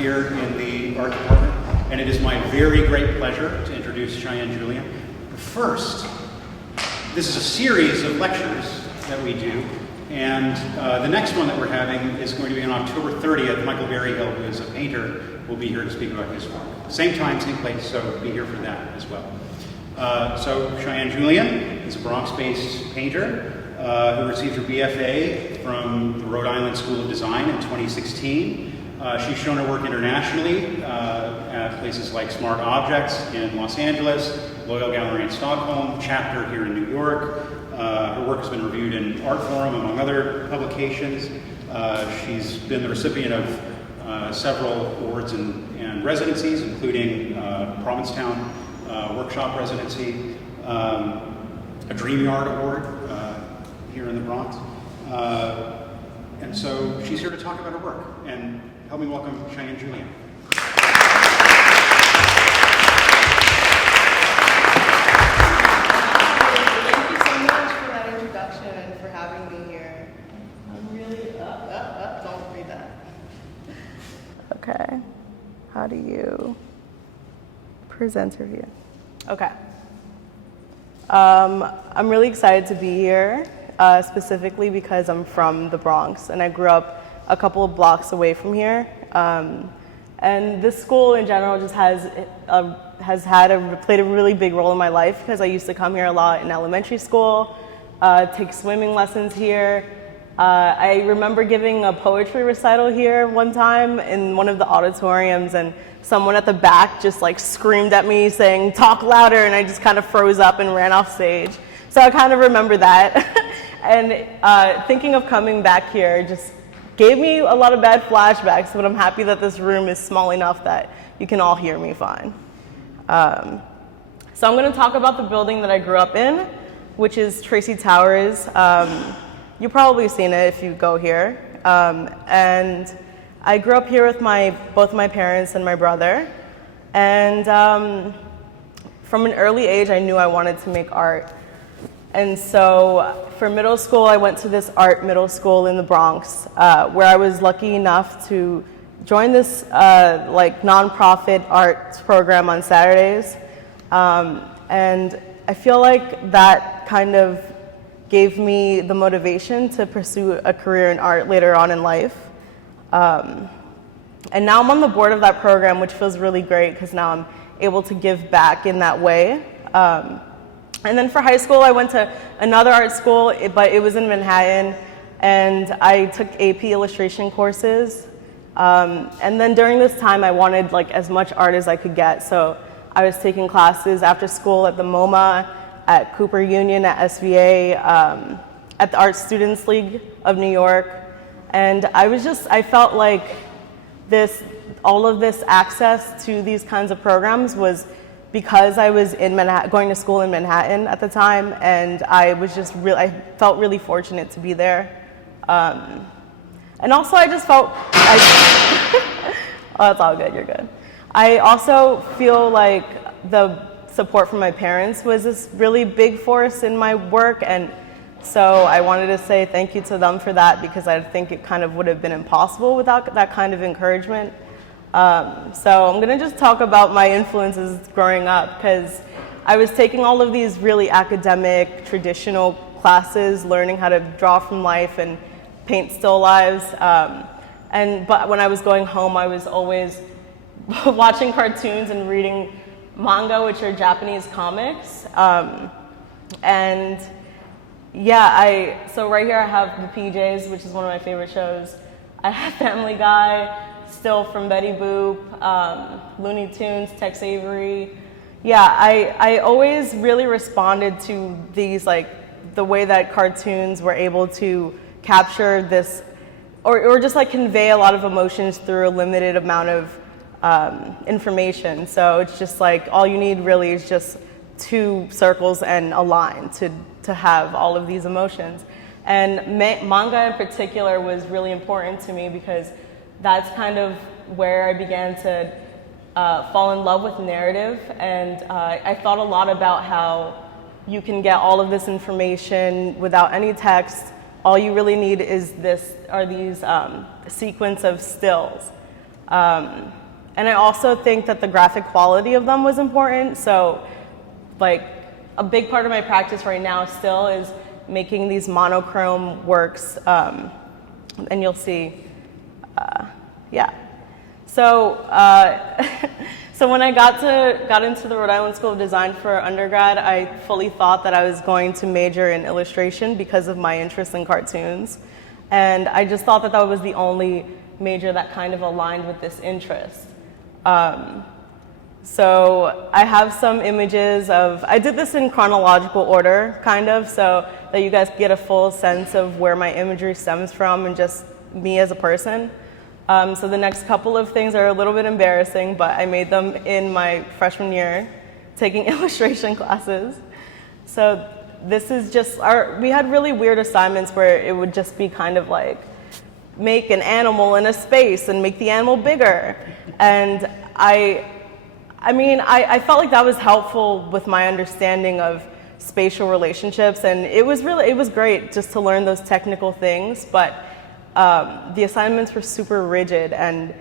here in the art department, and it is my very great pleasure to introduce Cheyenne Julien. First, this is a series of lectures that we do, and the next one that we're having is going to be on October 30th. Michael Berryhill, who is a painter, will be here to speak about his work. Same time, same place, so be here for that as well. So Cheyenne Julien is a Bronx-based painter who received her BFA from the Rhode Island School of Design in 2016. She's shown her work internationally at places like Smart Objects in Los Angeles, Loyal Gallery in Stockholm, Chapter here in New York. Her work has been reviewed in Art Forum, among other publications. She's been the recipient of several awards and residencies, including Provincetown Workshop Residency, a Dream Yard Award here in the Bronx. And so she's here to talk about her work. And help me welcome Cheyenne Julien. Thank you so much for that introduction and for having me here. I'm really don't read that. Okay. How do you present your view? Okay. I'm really excited to be here, specifically because I'm from the Bronx and I grew up a couple of blocks away from here. And this school in general just played a really big role in my life because I used to come here a lot in elementary school, take swimming lessons here. I remember giving a poetry recital here one time in one of the auditoriums, and someone at the back just like screamed at me saying, "Talk louder," and I just kind of froze up and ran off stage. So I kind of remember that. And thinking of coming back here just gave me a lot of bad flashbacks, but I'm happy that this room is small enough that you can all hear me fine. So I'm going to talk about the building that I grew up in, which is Tracy Towers. You've probably seen it if you go here. And I grew up here with both my parents and my brother. And from an early age, I knew I wanted to make art. And so for middle school, I went to this art middle school in the Bronx, where I was lucky enough to join this nonprofit arts program on Saturdays. And I feel like that kind of gave me the motivation to pursue a career in art later on in life. And now I'm on the board of that program, which feels really great because now I'm able to give back in that way. And then for high school, I went to another art school, but it was in Manhattan, and I took AP illustration courses. And then during this time, I wanted as much art as I could get. So I was taking classes after school at the MoMA, at Cooper Union, at SVA, at the Art Students League of New York. And I felt like all of this access to these kinds of programs was because I was in Manhattan, going to school in Manhattan at the time, and I felt really fortunate to be there. And also I just felt, oh, that's all good, you're good. I also feel like the support from my parents was this really big force in my work, and so I wanted to say thank you to them for that because I think it kind of would have been impossible without that kind of encouragement. So I'm gonna just talk about my influences growing up because I was taking all of these really academic, traditional classes, learning how to draw from life and paint still lives. But when I was going home, I was always watching cartoons and reading manga, which are Japanese comics. And yeah, so right here I have the PJs, which is one of my favorite shows. I have Family Guy, still from Betty Boop, Looney Tunes, Tex Avery. Yeah, I always really responded to these, the way that cartoons were able to capture this, or just convey a lot of emotions through a limited amount of information. So it's just all you need really is just two circles and a line to have all of these emotions. And manga in particular was really important to me because that's kind of where I began to fall in love with narrative. And I thought a lot about how you can get all of this information without any text. All you really need is these sequence of stills. And I also think that the graphic quality of them was important. So like a big part of my practice right now still is making these monochrome works, and you'll see, yeah. So, so when I got into the Rhode Island School of Design for undergrad, I fully thought that I was going to major in illustration because of my interest in cartoons. And I just thought that that was the only major that kind of aligned with this interest. So I have some images of, I did this in chronological order, kind of, so that you guys get a full sense of where my imagery stems from and just me as a person. So the next couple of things are a little bit embarrassing, but I made them in my freshman year, taking illustration classes. So this is just, we had really weird assignments where it would just be kind of like, make an animal in a space and make the animal bigger. And I felt like that was helpful with my understanding of spatial relationships, and it was great just to learn those technical things, but the assignments were super rigid, and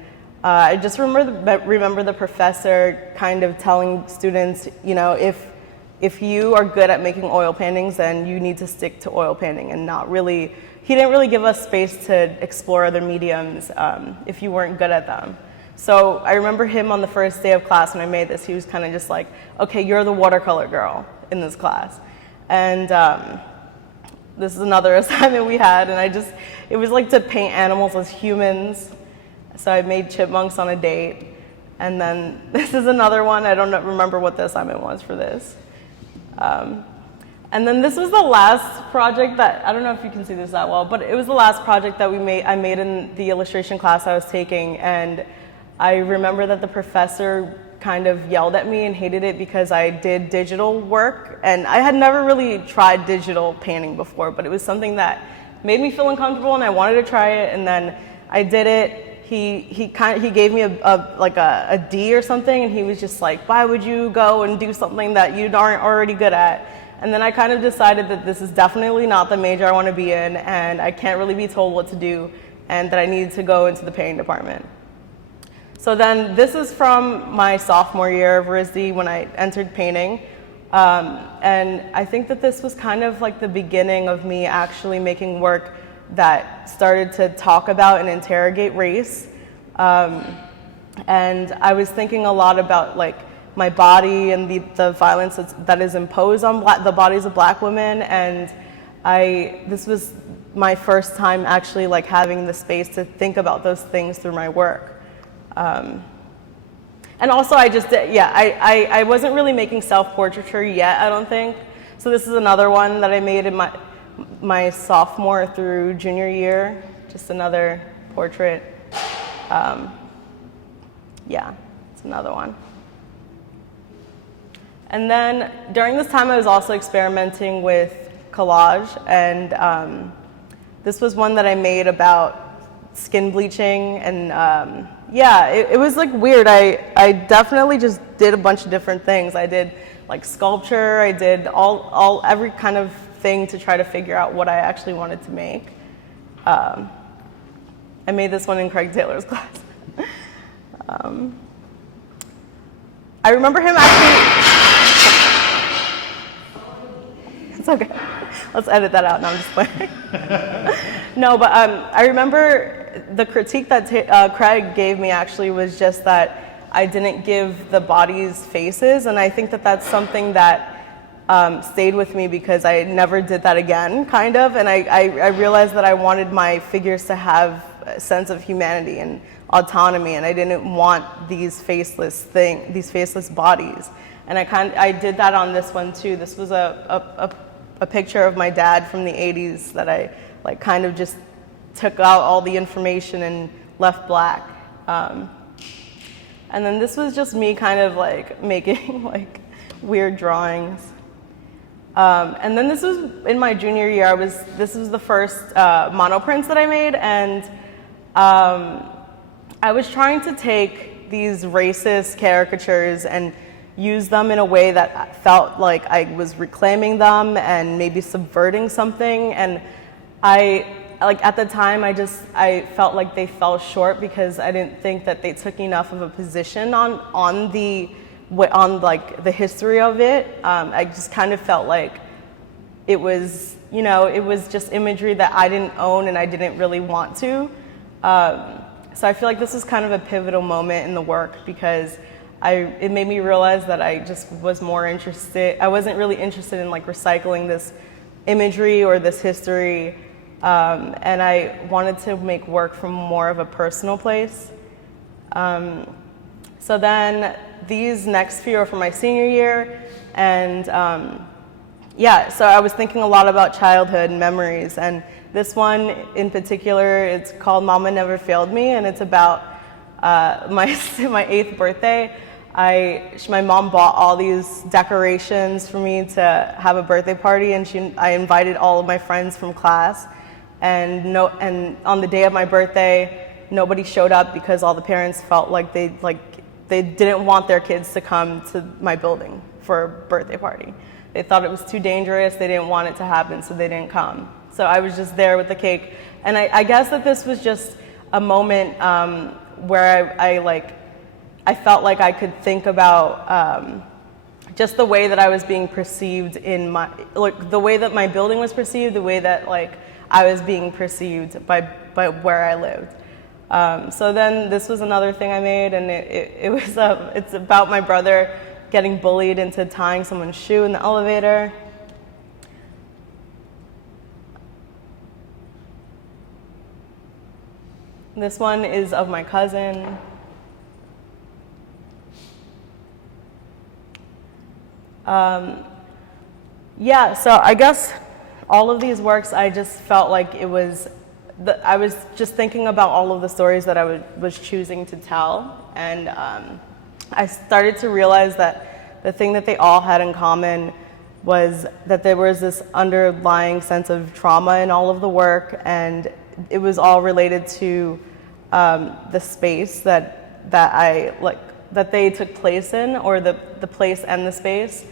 I just remember the professor kind of telling students, you know, if you are good at making oil paintings, then you need to stick to oil painting and not really, he didn't really give us space to explore other mediums if you weren't good at them. So I remember him on the first day of class when I made this, he was kind of just like, okay, you're the watercolor girl in this class. And this is another assignment we had, and it was like to paint animals as humans. So I made chipmunks on a date. And then this is another one, I don't remember what the assignment was for this. And then this was the last project that, I don't know if you can see this that well, but it was the last project that I made in the illustration class I was taking, and I remember that the professor kind of yelled at me and hated it because I did digital work, and I had never really tried digital painting before, but it was something that made me feel uncomfortable and I wanted to try it, and then I did it. He gave me a D or something, and he was just like, why would you go and do something that you aren't already good at? And then I kind of decided that this is definitely not the major I want to be in, and I can't really be told what to do, and that I needed to go into the painting department. So then this is from my sophomore year of RISD when I entered painting. And I think that this was kind of like the beginning of me actually making work that started to talk about and interrogate race. And I was thinking a lot about like my body and the violence that is imposed on the bodies of Black women. And this was my first time actually like having the space to think about those things through my work. And also I wasn't really making self-portraiture yet, I don't think. So this is another one that I made in my sophomore through junior year, just another portrait. Yeah, it's another one. And then during this time I was also experimenting with collage, and this was one that I made about skin bleaching, and yeah, it was like weird. I definitely just did a bunch of different things. I did like sculpture, I did every kind of thing to try to figure out what I actually wanted to make. I made this one in Craig Taylor's class. I remember him actually, it's okay, let's edit that out, no, I'm just playing. No, but I remember the critique that Craig gave me actually was just that I didn't give the bodies faces, and I think that that's something that stayed with me because I never did that again, kind of, and I realized that I wanted my figures to have a sense of humanity and autonomy, and I didn't want these faceless bodies. And I did that on this one too. This was a picture of my dad from the 80s that I like kind of just took out all the information and left black. And then this was just me kind of like making like weird drawings. And then this was in my junior year. This was the first monoprints that I made, and I was trying to take these racist caricatures and use them in a way that felt like I was reclaiming them and maybe subverting something. And I like at the time, I felt like they fell short because I didn't think that they took enough of a position on like the history of it. I just kind of felt like it was, you know, it was just imagery that I didn't own and I didn't really want to. So I feel like this was kind of a pivotal moment in the work because it made me realize that I just was more interested. I wasn't really interested in like recycling this imagery or this history, and I wanted to make work from more of a personal place. So then these next few are from my senior year, and yeah, so I was thinking a lot about childhood and memories, and this one in particular, it's called Mama Never Failed Me, and it's about my 8th birthday. My mom bought all these decorations for me to have a birthday party, and I invited all of my friends from class, and on the day of my birthday, nobody showed up because all the parents felt like they didn't want their kids to come to my building for a birthday party. They thought it was too dangerous, they didn't want it to happen, so they didn't come. So I was just there with the cake, and I guess that this was just a moment where I felt like I could think about just the way that I was being perceived the way that my building was perceived, the way that I was being perceived by where I lived. So then this was another thing I made, and it's about my brother getting bullied into tying someone's shoe in the elevator. This one is of my cousin. Yeah, so I guess all of these works, I just felt like I was just thinking about all of the stories that I was choosing to tell, and I started to realize that the thing that they all had in common was that there was this underlying sense of trauma in all of the work, and it was all related to the space that they took place in, or the place and the space.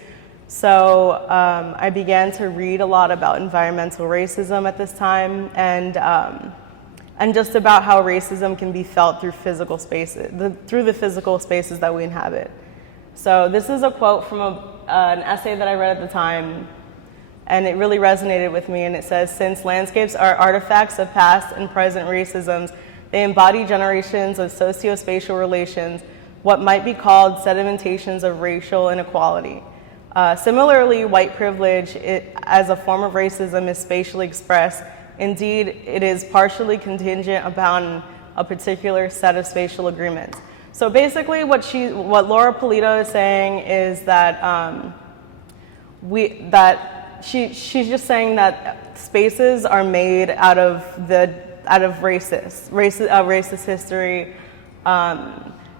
So I began to read a lot about environmental racism at this time, and just about how racism can be felt through physical spaces, through the physical spaces that we inhabit. So this is a quote from an essay that I read at the time, and it really resonated with me, and it says, "Since landscapes are artifacts of past and present racisms, they embody generations of socio-spatial relations, what might be called sedimentations of racial inequality. Similarly, white privilege as a form of racism is spatially expressed. Indeed, it is partially contingent upon a particular set of spatial agreements." So basically what Laura Polito is saying is that she's just saying that spaces are made out of racist history,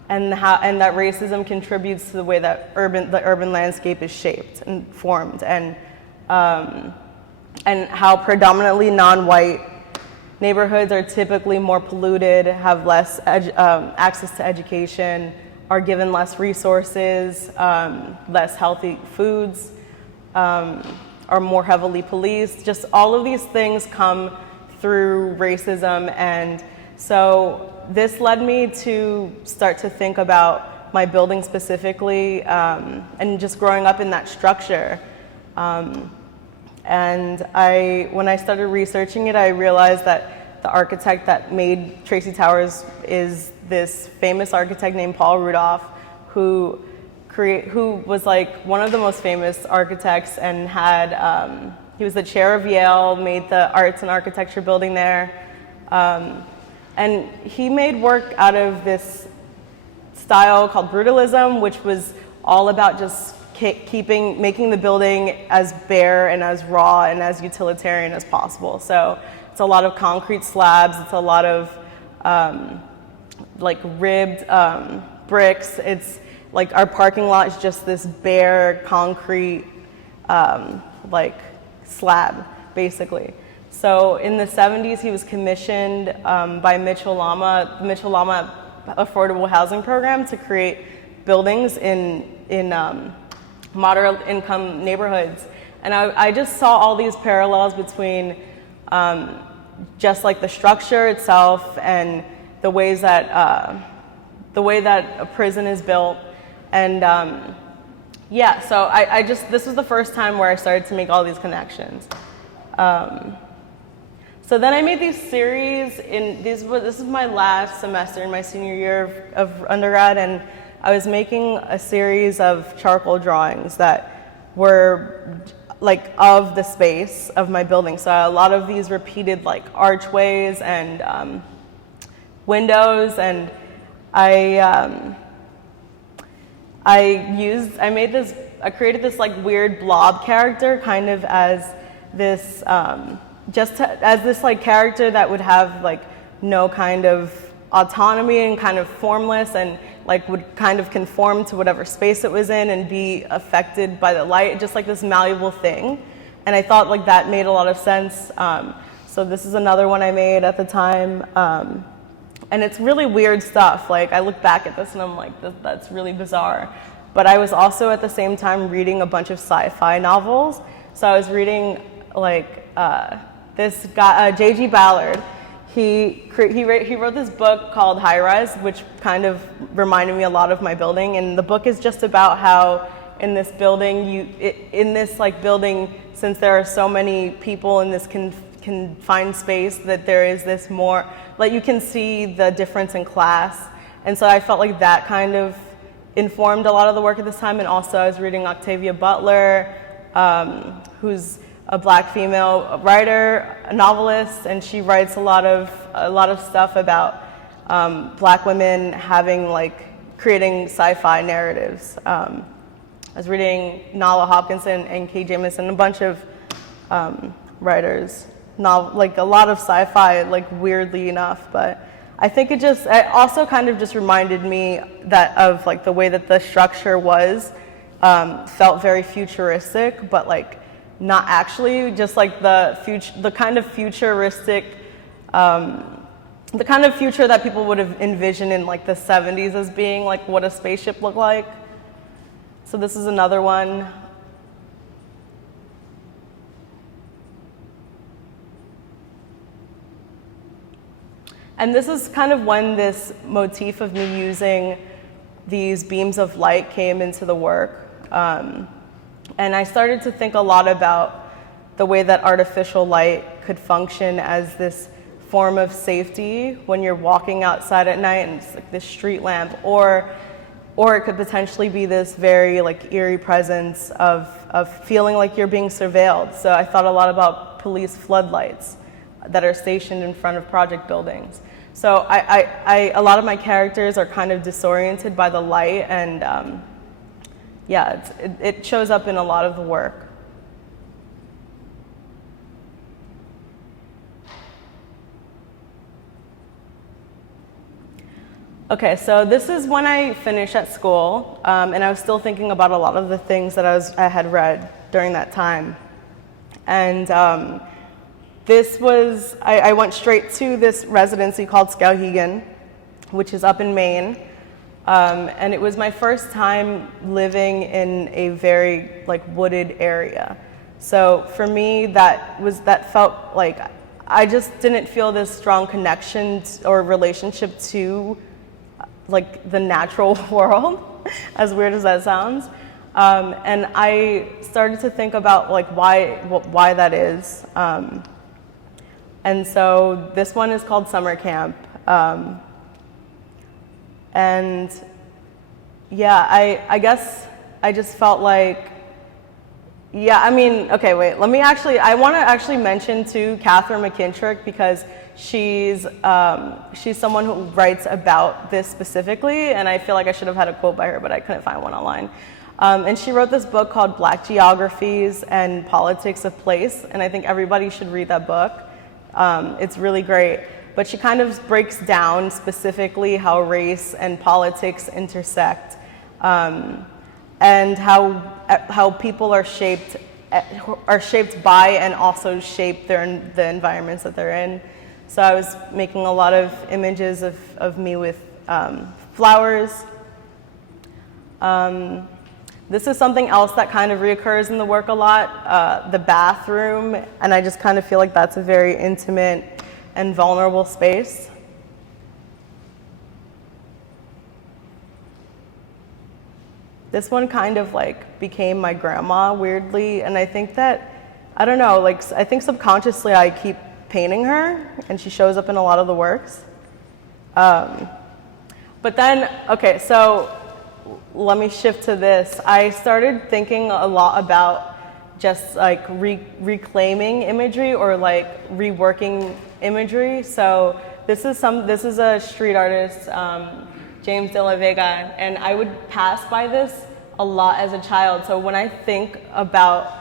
and that racism contributes to the way that the urban landscape is shaped and formed, and how predominantly non-white neighborhoods are typically more polluted, have less access to education, are given less resources, less healthy foods, are more heavily policed. Just all of these things come through racism, and so this led me to start to think about my building specifically, and just growing up in that structure. And when I started researching it, I realized that the architect that made Tracy Towers is this famous architect named Paul Rudolph, who was one of the most famous architects, and he was the chair of Yale, made the arts and architecture building there. And he made work out of this style called brutalism, which was all about just making the building as bare and as raw and as utilitarian as possible. So it's a lot of concrete slabs, it's a lot of ribbed bricks. It's like our parking lot is just this bare concrete slab, basically. So in the 70s, he was commissioned by Mitchell Lama, the Mitchell Lama Affordable Housing Program, to create buildings in moderate income neighborhoods. And I just saw all these parallels between just like the structure itself and the ways that the way that a prison is built. And yeah, so this was the first time where I started to make all these connections. So then I made these series this is my last semester in my senior year of undergrad, and I was making a series of charcoal drawings that were like of the space of my building. So a lot of these repeated like archways and windows, and I created this like weird blob character kind of as this as this like character that would have like no kind of autonomy and kind of formless and like would kind of conform to whatever space it was in and be affected by the light, just like this malleable thing. And I thought like that made a lot of sense. So this is another one I made at the time. And it's really weird stuff. Like I look back at this and I'm like, that's really bizarre. But I was also at the same time reading a bunch of sci-fi novels. So I was reading like this guy, J.G. Ballard. He wrote this book called High Rise, which kind of reminded me a lot of my building. And the book is just about how in this building, since there are so many people in this confined space, that there is this more, like you can see the difference in class. And so I felt like that kind of informed a lot of the work at this time. And also I was reading Octavia Butler, who's a Black female writer, a novelist, and she writes a lot of stuff about Black women creating sci-fi narratives. I was reading Nala Hopkinson and Kay Jamison, a bunch of writers, like a lot of sci-fi, like weirdly enough, but I think it also kind of just reminded me of like the way that the structure was, felt very futuristic, but like not actually, just like the kind of futuristic, the kind of future that people would have envisioned in like the 70s as being like what a spaceship looked like. So this is another one. And this is kind of when this motif of me using these beams of light came into the work. And I started to think a lot about the way that artificial light could function as this form of safety when you're walking outside at night and it's like this street lamp, or it could potentially be this very like eerie presence of feeling like you're being surveilled. So I thought a lot about police floodlights that are stationed in front of project buildings. So a lot of my characters are kind of disoriented by the light, and yeah, it shows up in a lot of the work. Okay, so this is when I finished at school, and I was still thinking about a lot of the things that I had read during that time. And I went straight to this residency called Skowhegan, which is up in Maine. And it was my first time living in a very like wooded area. So for me, that felt like I just didn't feel this strong connection or relationship to like the natural world, as weird as that sounds. And I started to think about like why that is. And so this one is called Summer Camp. And yeah, I guess I just felt like, yeah, I mean, okay, wait, I want to actually mention too Catherine McKintrick, because she's someone who writes about this specifically, and I feel like I should have had a quote by her, but I couldn't find one online. And she wrote this book called Black Geographies and Politics of Place, and I think everybody should read that book. It's really great. But she kind of breaks down specifically how race and politics intersect, and how people are shaped by and also shape the environments that they're in. So I was making a lot of images of me with flowers. This is something else that kind of reoccurs in the work a lot, the bathroom, and I just kind of feel like that's a very intimate and vulnerable space. This one kind of like became my grandma weirdly, and I think that, I don't know, like I think subconsciously I keep painting her and she shows up in a lot of the works. But then, okay, so let me shift to this. I started thinking a lot about just like reclaiming imagery or like reworking imagery. So this is a street artist, James de la Vega, and I would pass by this a lot as a child. So when I think about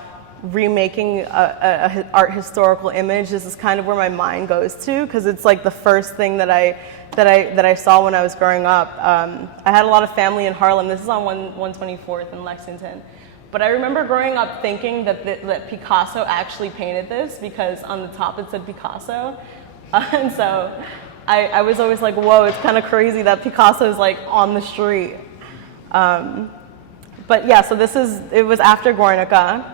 remaking a art historical image, this is kind of where my mind goes to, because it's like the first thing that I saw when I was growing up. I had a lot of family in Harlem. This is on 124th in Lexington. But I remember growing up thinking that Picasso actually painted this, because on the top it said Picasso. And so I was always like, whoa, it's kind of crazy that Picasso is like on the street. But yeah, so it was after Guernica.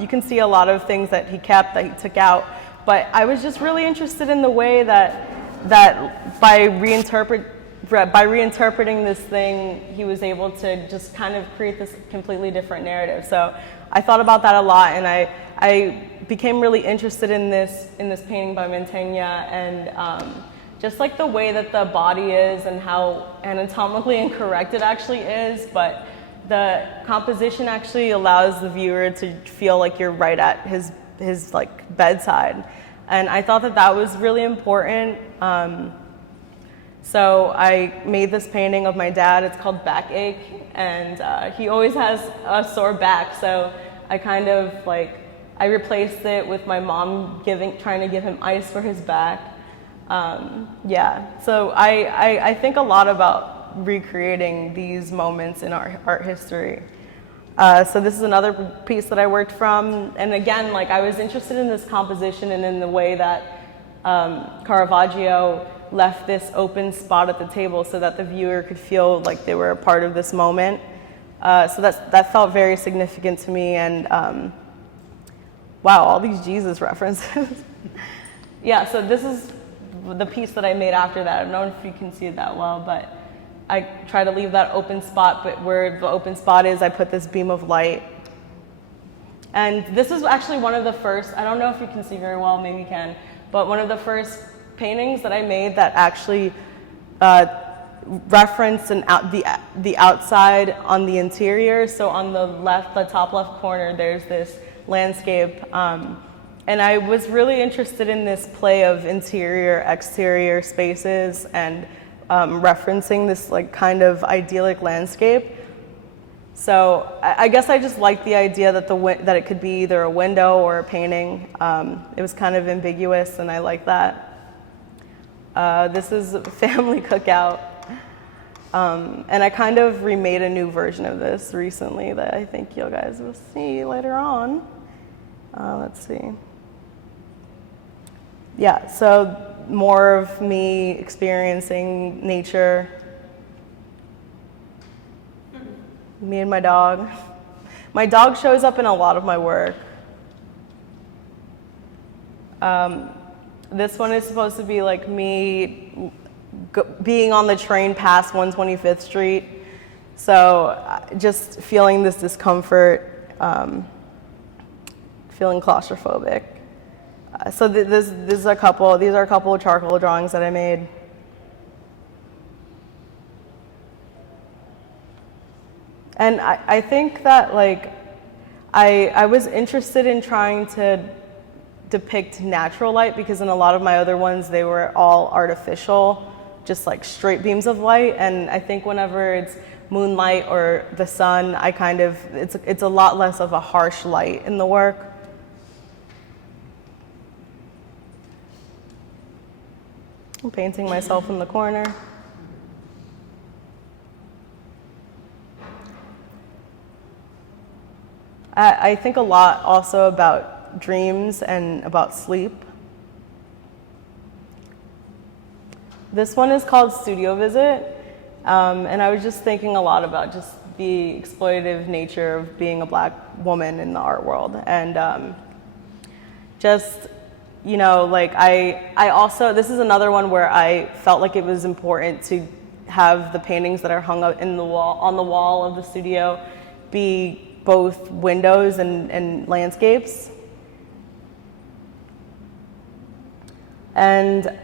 You can see a lot of things that he kept, that he took out. But I was just really interested in the way that by reinterpreting this thing, he was able to just kind of create this completely different narrative. So I thought about that a lot, and I became really interested in this painting by Mantegna, and just like the way that the body is and how anatomically incorrect it actually is, but the composition actually allows the viewer to feel like you're right at his like bedside. And I thought that was really important. So I made this painting of my dad. It's called Backache, and he always has a sore back. So I kind of like, I replaced it with my mom trying to give him ice for his back. Yeah, so I think a lot about recreating these moments in our art history. So this is another piece that I worked from, and again, like I was interested in this composition and in the way that Caravaggio left this open spot at the table so that the viewer could feel like they were a part of this moment. So that felt very significant to me, and wow, all these Jesus references. Yeah, so this is the piece that I made after that. I don't know if you can see it that well, but I try to leave that open spot, but where the open spot is, I put this beam of light. And this is actually one of the first, I don't know if you can see very well, maybe you can, but one of the first paintings that I made that actually referenced the outside on the interior. So on the top left corner, there's this landscape. And I was really interested in this play of interior, exterior spaces, and referencing this like kind of idyllic landscape. So I guess I just liked the idea that it could be either a window or a painting. It was kind of ambiguous, and I like that. This is a family cookout. And I kind of remade a new version of this recently that I think you guys will see later on. Let's see. Yeah, so more of me experiencing nature. Me and my dog. My dog shows up in a lot of my work. This one is supposed to be like me being on the train past 125th Street. So just feeling this discomfort, feeling claustrophobic. So these are a couple of charcoal drawings that I made. And I think that like I was interested in trying to depict natural light, because in a lot of my other ones they were all artificial, just like straight beams of light. And I think whenever it's moonlight or the sun, it's a lot less of a harsh light in the work. I'm painting myself in the corner. I think a lot also about dreams and about sleep. This one is called Studio Visit, and I was just thinking a lot about just the exploitative nature of being a Black woman in the art world, and just you know, like I also, this is another one where I felt like it was important to have the paintings that are hung up in the wall, on the wall of the studio, be both windows and landscapes. And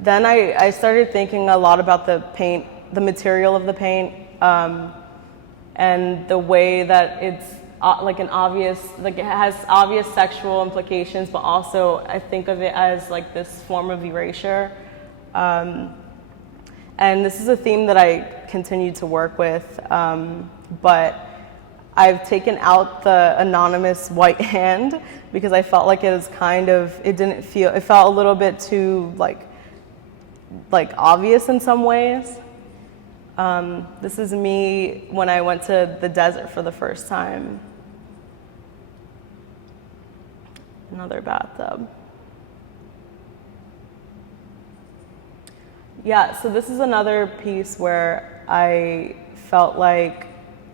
then I started thinking a lot about the paint, the material of the paint, and the way that it's like an obvious, like it has obvious sexual implications, but also I think of it as like this form of erasure. And this is a theme that I continue to work with, but I've taken out the anonymous white hand because I felt like it was kind of, it felt a little bit too like obvious in some ways. This is me when I went to the desert for the first time. Another bathtub. Yeah, so this is another piece where I felt like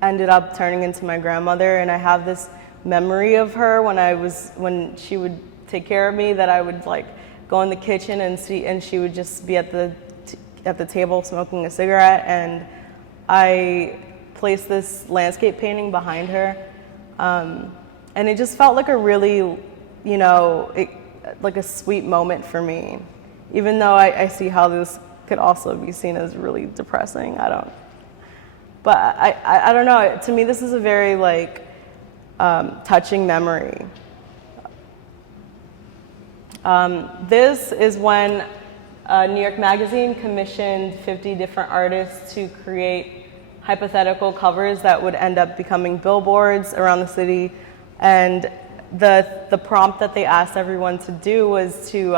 ended up turning into my grandmother, and I have this memory of her when she would take care of me, that I would like go in the kitchen and she would just be at the table smoking a cigarette, and I placed this landscape painting behind her, and it just felt like a really, you know, like a sweet moment for me, even though I see how this could also be seen as really depressing. But I don't know. To me, this is a very like touching memory. This is when New York Magazine commissioned 50 different artists to create hypothetical covers that would end up becoming billboards around the city. And the prompt that they asked everyone to do was to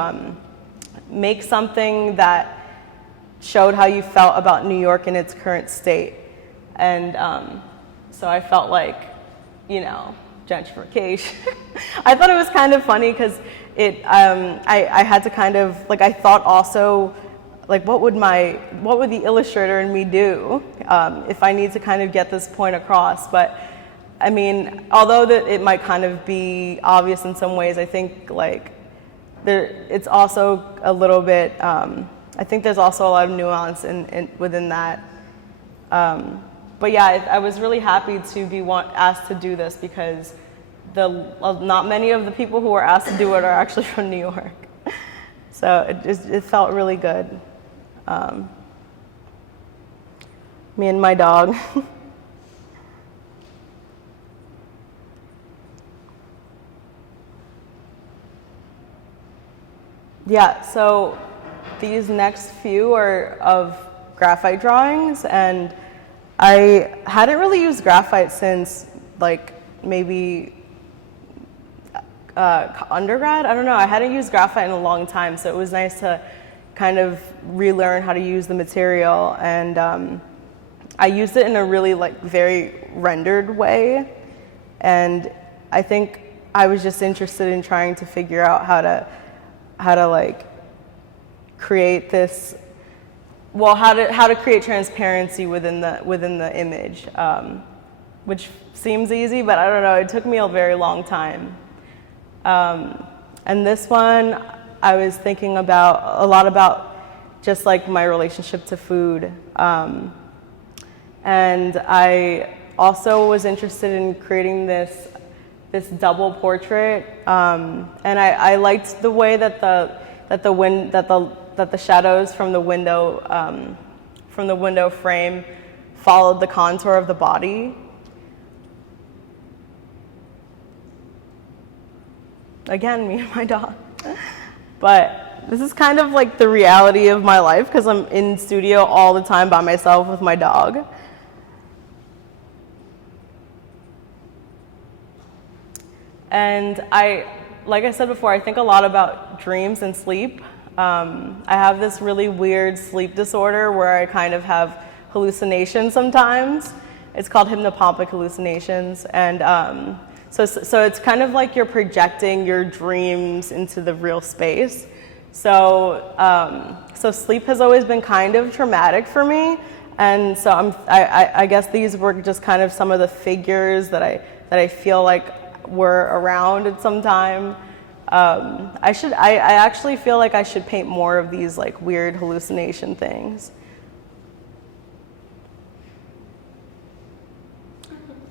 make something that showed how you felt about New York in its current state. And so I felt like, you know, gentrification. I thought it was kind of funny because I had to kind of, like, I thought also, like, what would the illustrator in me do if I need to kind of get this point across? But I mean, although it might kind of be obvious in some ways, I think like it's also a little bit, I think there's also a lot of nuance within that. But yeah, I was really happy to be asked to do this because not many of the people who were asked to do it are actually from New York. So it felt really good. Me and my dog. Yeah, so these next few are of graphite drawings, and I hadn't really used graphite since like maybe undergrad. I don't know, I hadn't used graphite in a long time, so it was nice to kind of relearn how to use the material, and I used it in a really like very rendered way, and I think I was just interested in trying to figure out how to like create this, well, how to create transparency within the image, which seems easy, but I don't know, it took me a very long time. And this one, I was thinking a lot about just like my relationship to food. And I also was interested in creating this double portrait, and I liked the way that the shadows from the window frame followed the contour of the body. Again, me and my dog. But this is kind of like the reality of my life because I'm in studio all the time by myself with my dog. And like I said before, I think a lot about dreams and sleep. I have this really weird sleep disorder where I kind of have hallucinations sometimes. It's called hypnopompic hallucinations. And so it's kind of like you're projecting your dreams into the real space. So sleep has always been kind of traumatic for me. And so I guess these were just kind of some of the figures that I feel like were around at some time. I actually feel like I should paint more of these like weird hallucination things.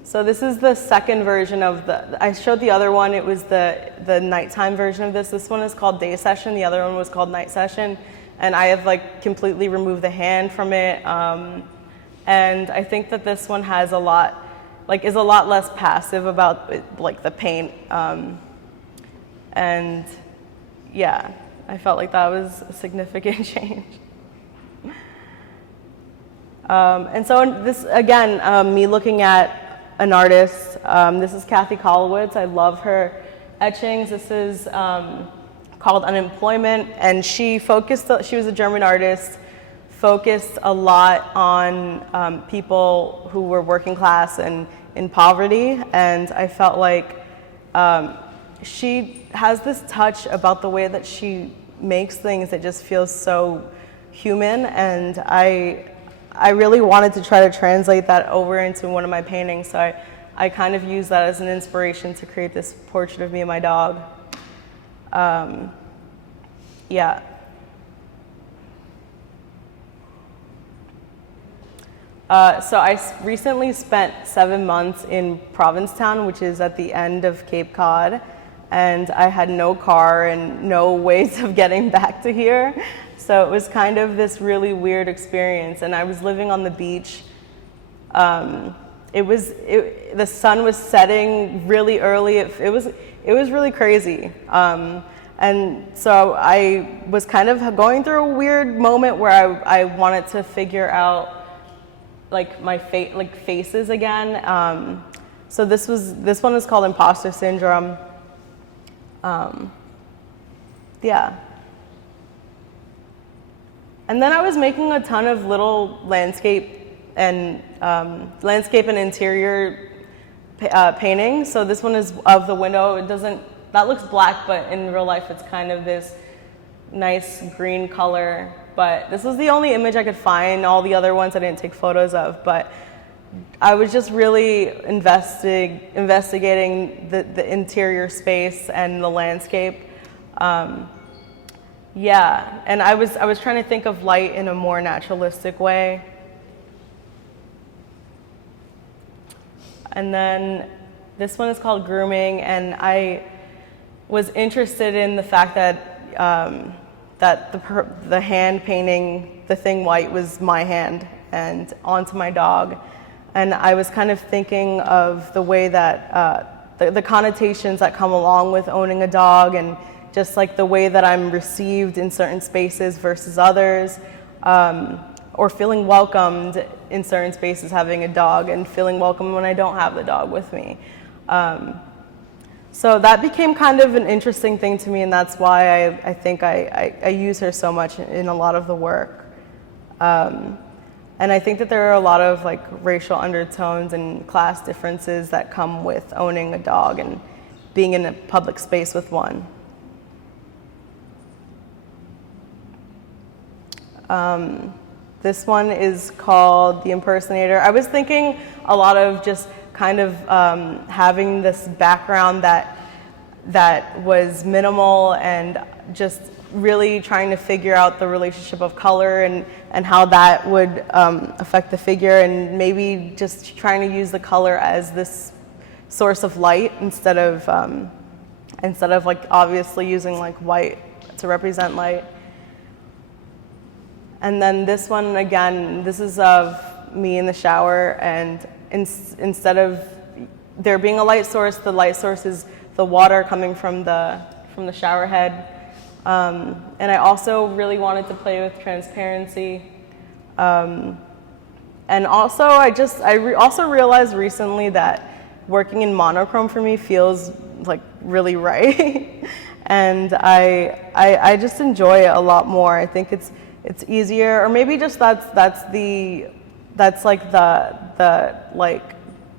So this is the second version of I showed the other one, it was the nighttime version of this. This one is called Day Session, the other one was called Night Session. And I have like completely removed the hand from it. And I think that this one has is a lot less passive about like the paint. And yeah, I felt like that was a significant change. And so this, again, me looking at an artist, this is Kathy Colliwoods. I love her etchings. This is called Unemployment, and she was a German artist, focused a lot on people who were working class and in poverty, and I felt like she has this touch about the way that she makes things that just feels so human, and I really wanted to try to translate that over into one of my paintings, so I kind of used that as an inspiration to create this portrait of me and my dog. Yeah. So I recently spent 7 months in Provincetown, which is at the end of Cape Cod, and I had no car and no ways of getting back to here. So it was kind of this really weird experience, and I was living on the beach. The sun was setting really early. It was really crazy. And so I was kind of going through a weird moment where I wanted to figure out like my faces again. So this one is called Imposter Syndrome. Yeah. And then I was making a ton of little landscape and interior paintings. So this one is of the window. That looks black, but in real life it's kind of this nice green color. But this was the only image I could find. All the other ones I didn't take photos of, but I was just really investigating the interior space and the landscape. Yeah, and I was trying to think of light in a more naturalistic way. And then this one is called Grooming, and I was interested in the fact that the hand painting the thing white was my hand and onto my dog. And I was kind of thinking of the way that the connotations that come along with owning a dog, and just like the way that I'm received in certain spaces versus others, or feeling welcomed in certain spaces having a dog, and feeling welcome when I don't have the dog with me. So that became kind of an interesting thing to me, and that's why I think I use her so much in a lot of the work. And I think that there are a lot of like racial undertones and class differences that come with owning a dog and being in a public space with one. This one is called The Impersonator. I was thinking a lot of just kind of having this background that was minimal, and just really trying to figure out the relationship of color and how that would affect the figure, and maybe just trying to use the color as this source of light instead of like obviously using like white to represent light. And then this one, again, this is of me in the shower, and instead of there being a light source, the light source is the water coming from the shower head. And I also really wanted to play with transparency. And also, I also realized recently that working in monochrome for me feels like really right. And I just enjoy it a lot more. I think it's easier, or maybe just that's like the like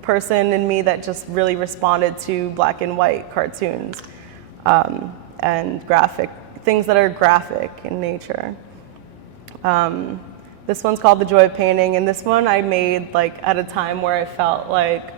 person in me that just really responded to black and white cartoons, and graphic things that are graphic in nature. This one's called The Joy of Painting, and this one I made like at a time where I felt like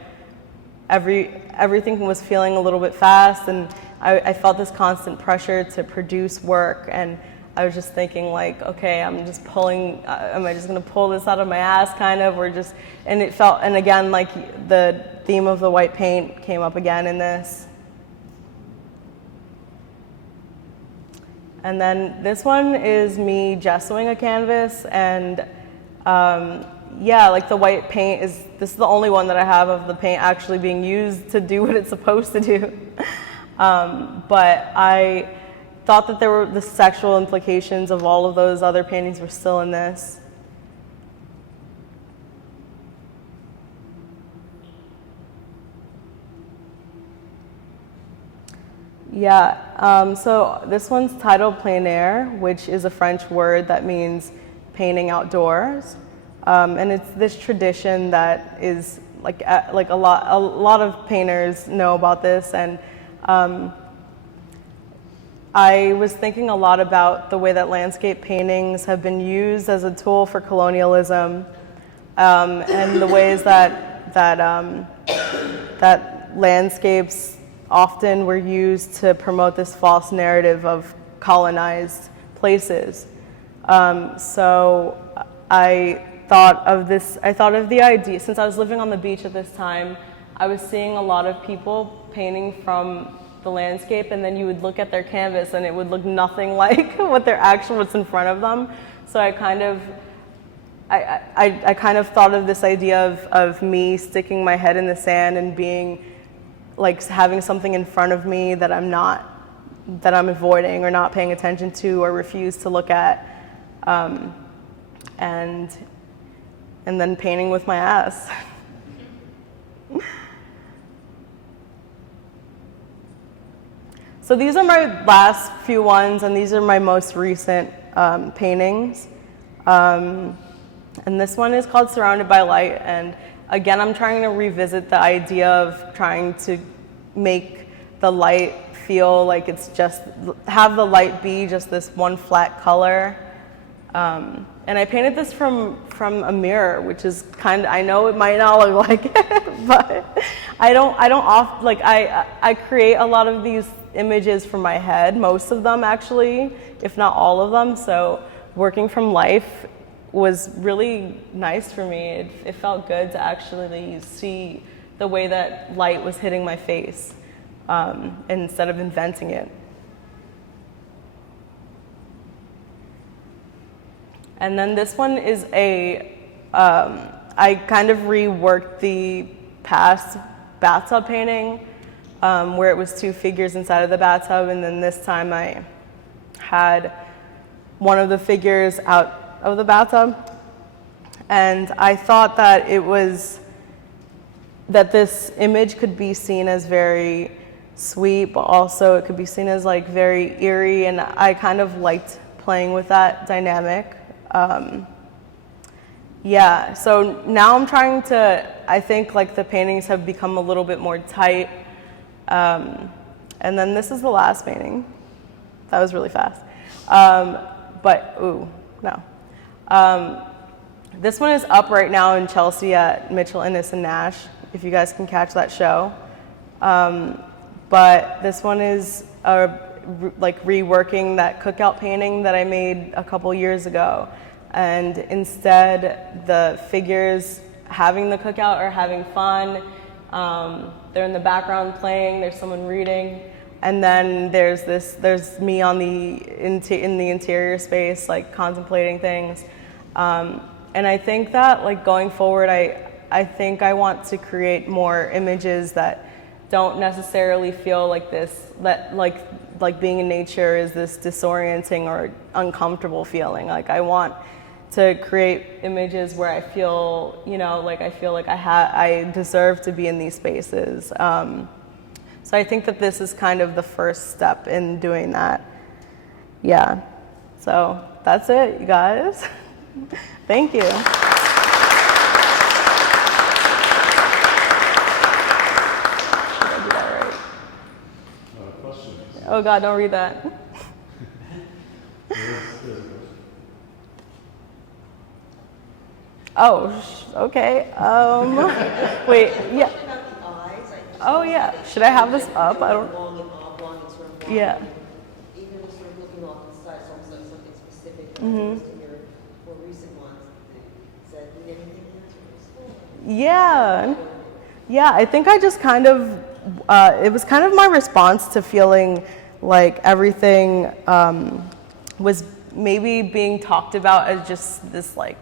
everything was feeling a little bit fast, and I felt this constant pressure to produce work, and I was just thinking like, okay, I'm just pulling, am I just gonna pull this out of my ass kind of, or just, and it felt, and again, like the theme of the white paint came up again in this. And then this one is me gessoing a canvas, and yeah, like the white paint this is the only one that I have of the paint actually being used to do what it's supposed to do. But I thought that there were the sexual implications of all of those other paintings were still in this. Yeah, so this one's titled Plein Air, which is a French word that means painting outdoors. And it's this tradition that is like a lot of painters know about this, and I was thinking a lot about the way that landscape paintings have been used as a tool for colonialism, and the ways that landscapes often were used to promote this false narrative of colonized places. So I thought of the idea, since I was living on the beach at this time, I was seeing a lot of people painting from the landscape, and then you would look at their canvas and it would look nothing like what's in front of them. So I kind of thought of this idea of me sticking my head in the sand and being like having something in front of me that I'm avoiding or not paying attention to or refuse to look at, and then painting with my ass. So these are my last few ones, and these are my most recent paintings. And this one is called Surrounded by Light, and again, I'm trying to revisit the idea of trying to make the light feel like it's just, have the light be just this one flat color. And I painted this from a mirror, which is I know it might not look like it, but I create a lot of these images from my head, most of them actually, if not all of them. So working from life was really nice for me. It felt good to actually see the way that light was hitting my face, instead of inventing it. And then this one is I kind of reworked the past bathtub painting, where it was two figures inside of the bathtub, and then this time I had one of the figures out of the bathtub. And I thought that this image could be seen as very sweet, but also it could be seen as like very eerie, and I kind of liked playing with that dynamic. Yeah, so now I'm trying to, I think like the paintings have become a little bit more tight. And then this is the last painting. That was really fast. This one is up right now in Chelsea at Mitchell, Innes and Nash, if you guys can catch that show. But this one is like reworking that Cookout painting that I made a couple years ago. And instead, the figures having the cookout are having fun. They're in the background playing, there's someone reading. And then there's me on in the interior space, like contemplating things. And I think that like going forward, I think I want to create more images that don't necessarily feel like this, that like being in nature is this disorienting or uncomfortable feeling. Like I want to create images where I feel, I deserve to be in these spaces. So I think that this is kind of the first step in doing that. Yeah, so that's it, you guys. Thank you. Oh God, don't read that. Okay. Wait, yeah. Oh yeah. Should I have this up? I don't. Yeah. Even just sort of looking off the side, it's almost like something specific that Mhm. to your more recent ones. Said, did anything else? Yeah. Yeah, I think I just kind of, it was kind of my response to feeling like everything was maybe being talked about as just this like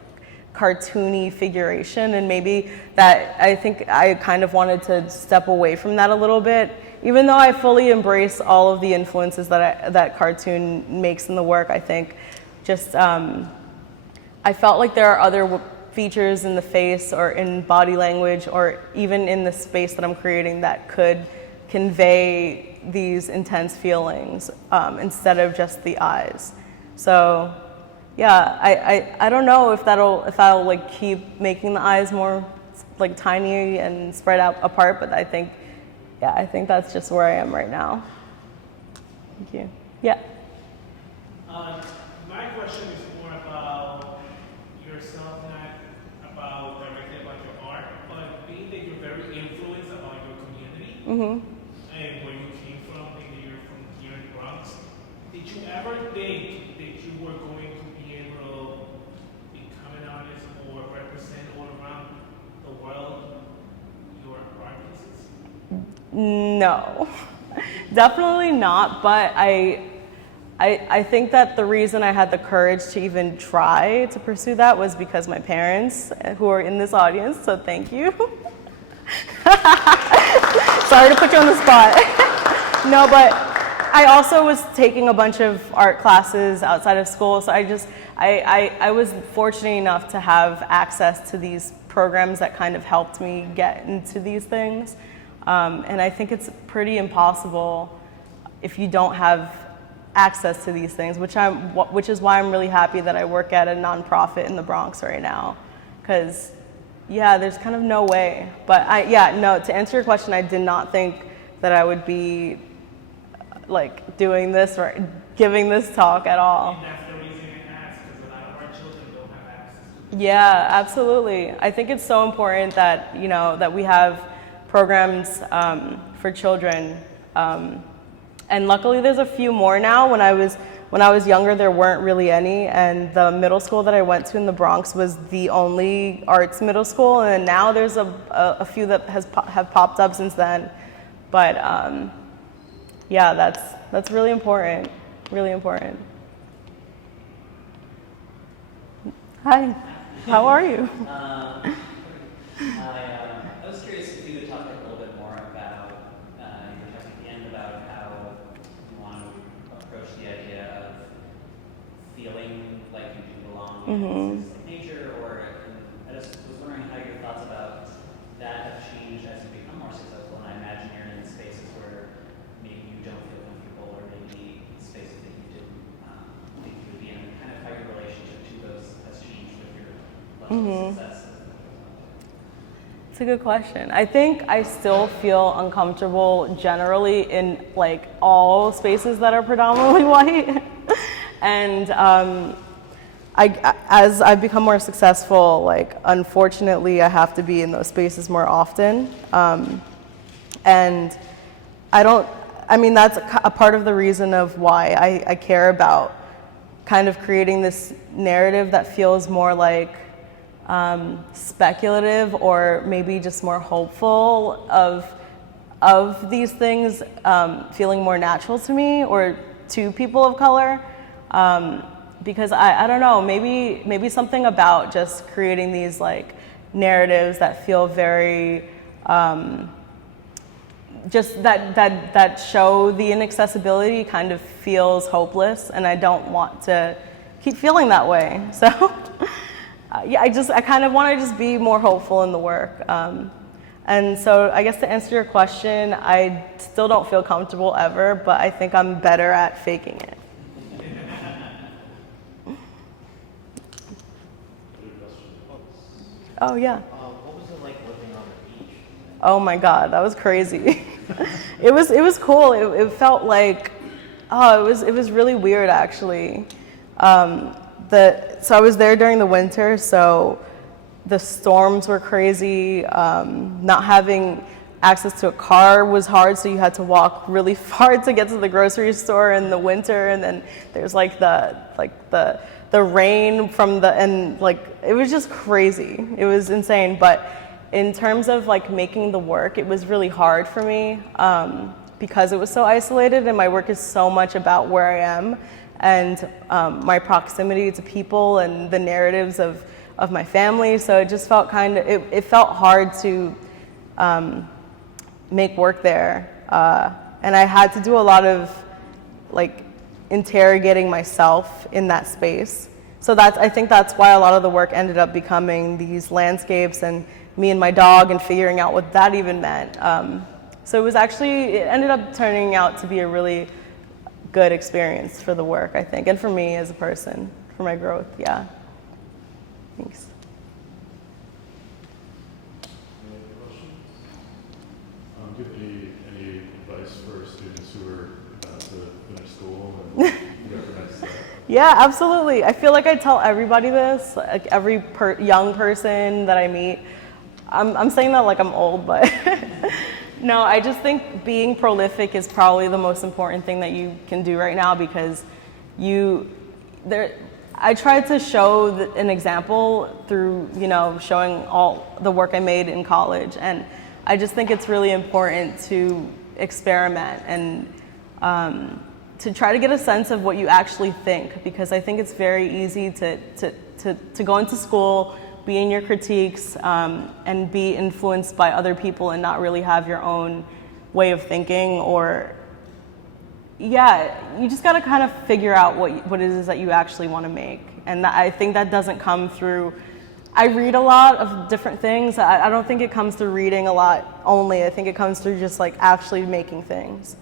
cartoony figuration, and maybe that I think I kind of wanted to step away from that a little bit, even though I fully embrace all of the influences that cartoon makes in the work. I think just I felt like there are other features in the face or in body language or even in the space that I'm creating that could convey these intense feelings instead of just the eyes. So yeah, I don't know if I'll like keep making the eyes more like tiny and spread out apart, but I think that's just where I am right now. Thank you. Yeah. My question is more about yourself, not about directly about your art, but being that you're very influenced about your community and where you came from, being that you're from here in Bronx. Did you ever think that you were going to be able to become an artist or represent all around the world your art pieces? No, definitely not. But I think that the reason I had the courage to even try to pursue that was because my parents, who are in this audience, so thank you. Sorry to put you on the spot. No, but I also was taking a bunch of art classes outside of school, so I was fortunate enough to have access to these programs that kind of helped me get into these things. And I think it's pretty impossible if you don't have access to these things, which is why I'm really happy that I work at a nonprofit in the Bronx right now, because yeah, there's kind of no way. But no, to answer your question, I did not think that I would be like doing this or giving this talk at all. And that's the reason I asked, because a lot of our children don't have access to it. Yeah, absolutely. I think it's so important that, you know, that we have programs for children. And luckily there's a few more now. When I was younger, there weren't really any, and the middle school that I went to in the Bronx was the only arts middle school, and now there's a few that have popped up since then. But yeah, that's really important, really important. Hi, how are you? I was curious if you could talk a little bit more about, you were talking at the end about how you want to approach the idea of feeling like you do belong in like nature, or I just was wondering how your thoughts about that have changed as you become more successful. And I imagine you're in spaces where maybe you don't feel comfortable, or maybe spaces that you didn't think you would be in, and kind of how your relationship to those has changed with your level of success. It's a good question. I think I still feel uncomfortable generally in like all spaces that are predominantly white. And as I've become more successful, like unfortunately I have to be in those spaces more often. And I mean, that's a part of the reason of why I care about kind of creating this narrative that feels more like speculative, or maybe just more hopeful of these things feeling more natural to me or to people of color. Because I don't know, maybe something about just creating these like narratives that feel very just that show the inaccessibility kind of feels hopeless, and I don't want to keep feeling that way. So yeah, I kind of want to just be more hopeful in the work. And so I guess to answer your question, I still don't feel comfortable ever, but I think I'm better at faking it. Oh yeah. What was it like living on the beach? Oh my God, that was crazy. It was cool. It felt like, it was really weird actually. So I was there during the winter, so the storms were crazy. Not having access to a car was hard, so you had to walk really far to get to the grocery store in the winter, and then there's like the rain from the, and like it was just crazy. It was insane. But in terms of like making the work, it was really hard for me because it was so isolated, and my work is so much about where I am and my proximity to people and the narratives of my family. So it just felt it felt hard to make work there, and I had to do a lot of like interrogating myself in that space. So I think that's why a lot of the work ended up becoming these landscapes and me and my dog and figuring out what that even meant. So it ended up turning out to be a really good experience for the work, I think, and for me as a person, for my growth. Yeah. Thanks. Do you have any advice for students who are about to finish school and recognize that? Yeah, absolutely. I feel like I tell everybody this, like every young person that I meet. I'm saying that like I'm old, but no, I just think being prolific is probably the most important thing that you can do right now, because I tried to show an example through, showing all the work I made in college, and I just think it's really important to experiment and to try to get a sense of what you actually think, because I think it's very easy to go into school, be in your critiques, and be influenced by other people and not really have your own way of thinking. Or, yeah, you just got to kind of figure out what it is that you actually want to make. And I think that doesn't come through. I read a lot of different things. I don't think it comes through reading a lot only. I think it comes through just like actually making things.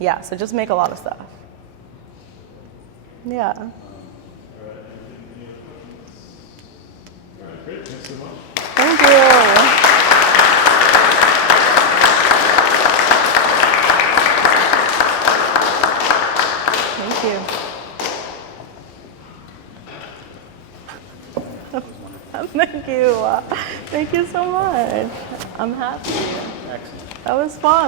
Yeah, so just make a lot of stuff. Yeah. All right, any other questions? All right, great, thanks so much. Thank you. Thank you. Thank you. Thank you so much. I'm happy. Excellent. That was fun.